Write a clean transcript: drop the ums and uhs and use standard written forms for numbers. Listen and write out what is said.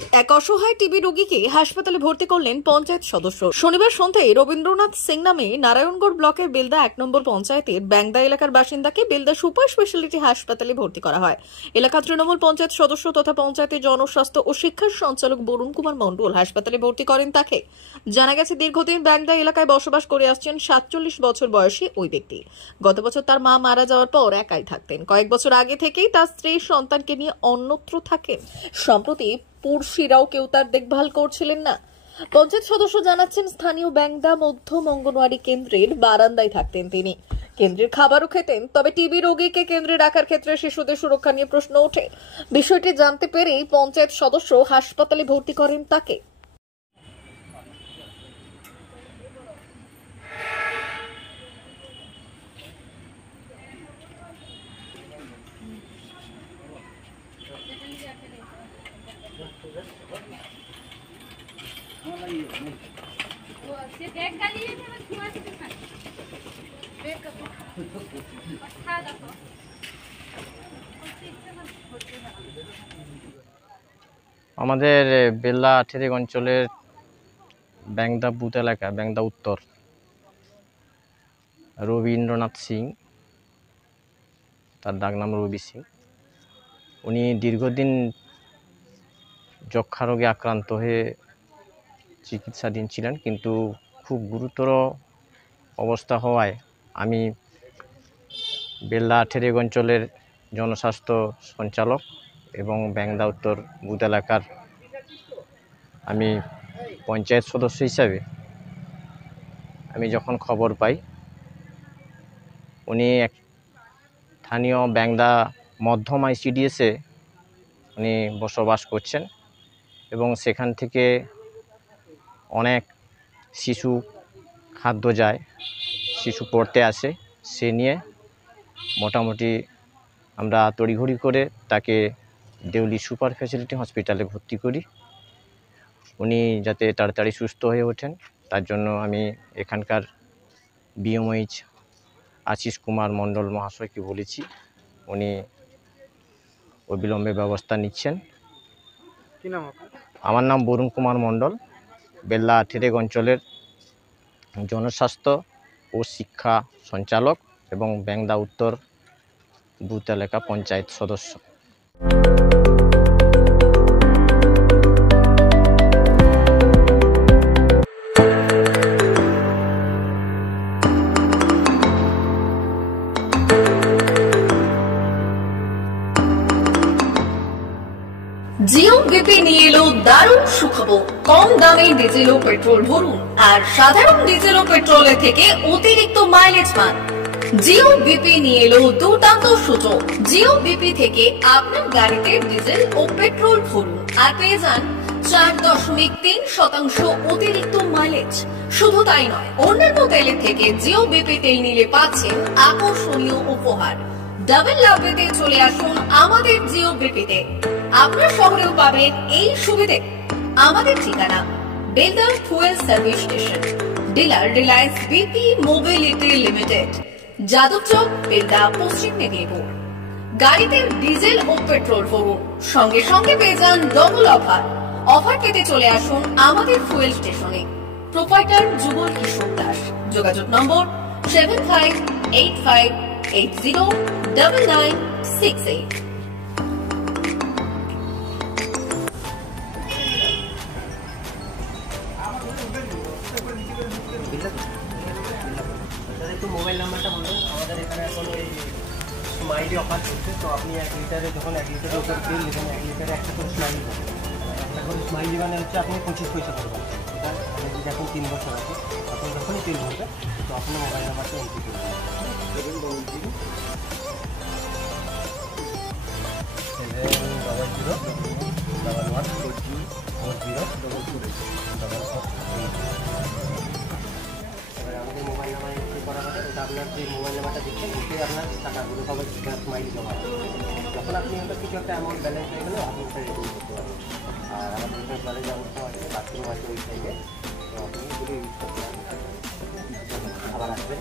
এক অসহায় টিবি রোগীকে হাসপাতালে ভর্তি করলেন পঞ্চায়েত সদস্য। শনিবার সন্ধ্যায় রবীন্দ্রনাথ সিং নামে নারায়ণগড় ব্লকের বেলদা ১ নম্বর পঞ্চায়েতের ব্যাংদা এলাকার বাসিন্দাকে বেলদা সুপার স্পেশালিটি হাসপাতালে ভর্তি করা হয়। এলাকার তৃণমূল পঞ্চায়েত সদস্য তথা পঞ্চায়েতের জনস্বাস্থ্য ও শিক্ষার সঞ্চালক বরুণ কুমার মণ্ডল হাসপাতালে ভর্তি করেন তাকে। জানা গেছে, দীর্ঘদিন ব্যাংদা এলাকায় বসবাস করে আসছেন ৪৭ বছর বয়সী ওই ব্যক্তি। গত বছর তার মা মারা যাওয়ার পর একাই থাকতেন। কয়েক বছর আগে থেকেই তার স্ত্রী সন্তানকে নিয়ে অন্যত্র থাকেন। সম্প্রতি পুরুষরাও কেউ তার দেখভাল করছিলেন না। পঞ্চায়েত সদস্য জানাচ্ছেন, স্থানীয় ব্যাংদা মধ্যম অঙ্গনওয়াড়ি কেন্দ্রের বারান্দায় থাকতেন তিনি। কেন্দ্রের খাবারও খেতেন। তবে টিবি রোগীকে কেন্দ্রে রাখার ক্ষেত্রে শিশুদের সুরক্ষা নিয়ে প্রশ্ন ওঠে। বিষয়টি জানতে পেরেই পঞ্চায়েত সদস্য হাসপাতালে ভর্তি করেন তাকে। আমাদের বেল্লা আঠেরিক অঞ্চলের ব্যাংদা বুথ এলাকা, ব্যাংদা উত্তর, রবীন্দ্রনাথ সিং, তার ডাক নাম রবি সিং। উনি দীর্ঘদিন যক্ষা রোগে আক্রান্ত হয়ে চিকিৎসাধীন ছিলেন, কিন্তু খুব গুরুতর অবস্থা হওয়ায় আমি বেল্লা আঠেরিক অঞ্চলের জনস্বাস্থ্য সঞ্চালক এবং ব্যাংদা উত্তর বুথ এলাকার আমি পঞ্চায়েত সদস্য হিসাবে আমি যখন খবর পাই উনি এক স্থানীয় ব্যাংদা মধ্যম আইসিডিএসে উনি বসবাস করছেন এবং সেখান থেকে অনেক শিশু খাদ্য যায়, শিশু পড়তে আসে। সে নিয়ে মোটামুটি আমরা তড়িঘড়ি করে তাকে দেউলি সুপার ফ্যাসিলিটি হসপিটালে ভর্তি করি। উনি যাতে তাড়াতাড়ি সুস্থ হয়ে ওঠেন তার জন্য আমি এখানকার বিএমএইচ আশিস কুমার মণ্ডল মহাশয়কে বলেছি। উনি অবিলম্বে ব্যবস্থা নিচ্ছেন। আমার নাম বরুণ কুমার মণ্ডল, বেল্লা আঠেরিক অঞ্চলের জনস্বাস্থ্য ও শিক্ষা সঞ্চালক এবং ব্যাংদা উত্তর বুথ এলাকা পঞ্চায়েত সদস্য। জিও বিপি নিয়ে এলো দারুণ সুখবর। কম দামে ডিজেল ও পেট্রোল ভরুন আর সাধারণ ডিজেল ও পেট্রোলের থেকে অতিরিক্ত মাইলেজ পান। জিও বিপি নিয়ে এলো দুর্দান্ত সুযোগ। জিও বিপি থেকে আপনার গাড়িতে ডিজেল ও পেট্রোল ভরুন আর পেয়ে যান 4.3% অতিরিক্ত মাইলেজ। শুধু তাই নয়, অন্যান্য তেলের থেকে জিও বিপি তেল নিলে পাচ্ছেন আকর্ষণীয় উপহার। ডাবল লাভেতে চলে আসুন আমাদের জিও বিপিতে। আপনার শহরেও পাবেন এই সুবিধে। আমাদের ঠিকানা Belda fuel service station, dealer Reliance BP mobility limited, Jadabchak, Belda, পশ্চিম মেদিনীপুর। গাড়িতে ডিজেল ও পেট্রোল ভরুন, সঙ্গে সঙ্গে পেয়ে যান ডবল অফার। অফার পেতে চলে আসুন আমাদের ফুয়েল স্টেশনে। প্রোপাইটার যুগল কিশোর দাস। যোগাযোগ নম্বর 7585809968। একটু মোবাইল নাম্বারটা বলুন। আমাদের এখানে এখন এই স্মাইলি অফার চলছে, তো আপনি 1 লিটারে যখন 1 লিটারের উপর তেল নেবেন 1 লিটারে একটা করে স্মাইলি পাবেন। একটা করে স্মাইলি মানে হচ্ছে আপনি 25 পয়সা পাবেন। এটা আপনি যদি এখন 3 বছর আছে, আপনি যখনই তেল ভরবে তো আপনার মোবাইল নাম্বারটা এন্ট্রি করবেন। 711404044 আমাদের মোবাইল নাম্বার এন্ট্রি করা হবে। এটা আপনার যে মোবাইল নাম্বারটা দিচ্ছেন ওতে আপনার টাকাগুলো সবাই স্মাইলি জমা হবে। যখন আপনি ওটা কিছু একটা অ্যামাউন্ট ব্যালেন্স হয়ে গেলে আপনি ওটা রেডিং করতে পারবেন। আর আমাদের এখানে কলেজ অবস্থা আছে, বাথরুম আছে ওই সাইডে, তো আপনি যদি ইউজ করতে পারেন আবার আসবেন।